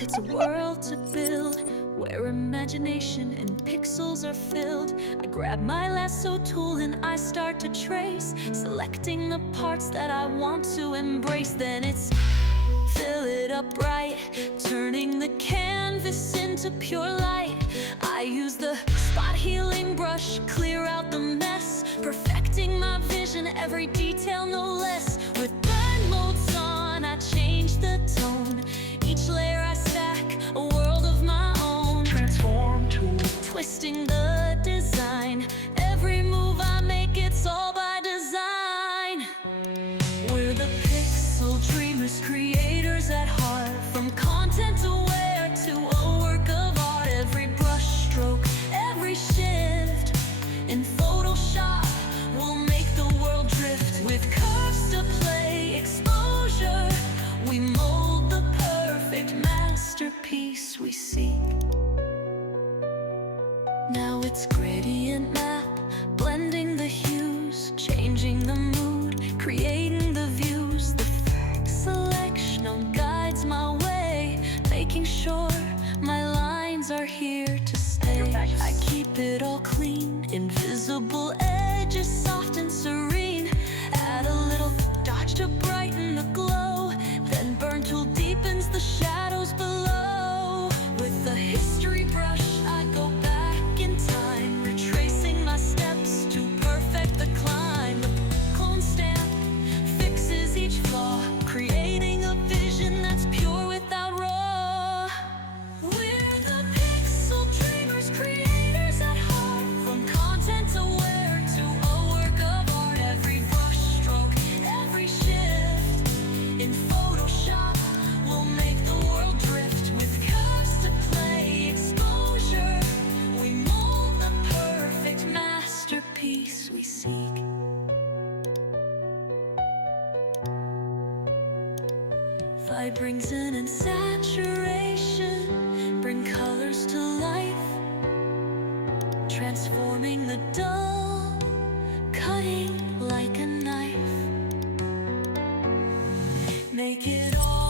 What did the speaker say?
It's a world to build, where imagination and pixels are filled. I grab my lasso tool and I start to trace, selecting the parts that I want to embrace. Then it's fill it up right, turning the canvas into pure light. I use the spot healing brush, clear out the mess, perfecting my vision, every detail no less. With blend modes on, I change the tone. Each layer I stack, a world of my own. Transform tool, Twisting the design, every move I make, it's all by design. We're the pixel dreamers, creators at heart. From content aware to a work of art. Every brush stroke, every shift in Photoshop will make the world drift. With curves to play, exposure, we mold the perfect masterpiece we seek. Now it's gradient map, blending the hues, changing the mood, creating the views. The selection guides my way, making sure my lines are here to stay. I keep it all clean, invisible edges soft and serene. Add a little dodge to brighten the glow, then burn tool deepens the shadows below. With the history brush I go back in time, retracing my steps to perfect the climb. The clone stamp fixes each flaw, creating a vision that's pure without raw. We're the pixel dreamers, creators at heart. From content aware to a work of art. Every brush stroke, every shift in Photoshop will make the world drift. With curves to play, exposure, we mold the perfect masterpiece we seek. Light brings in and saturation, bring colors to life, transforming the dull, cutting like a knife. Make it all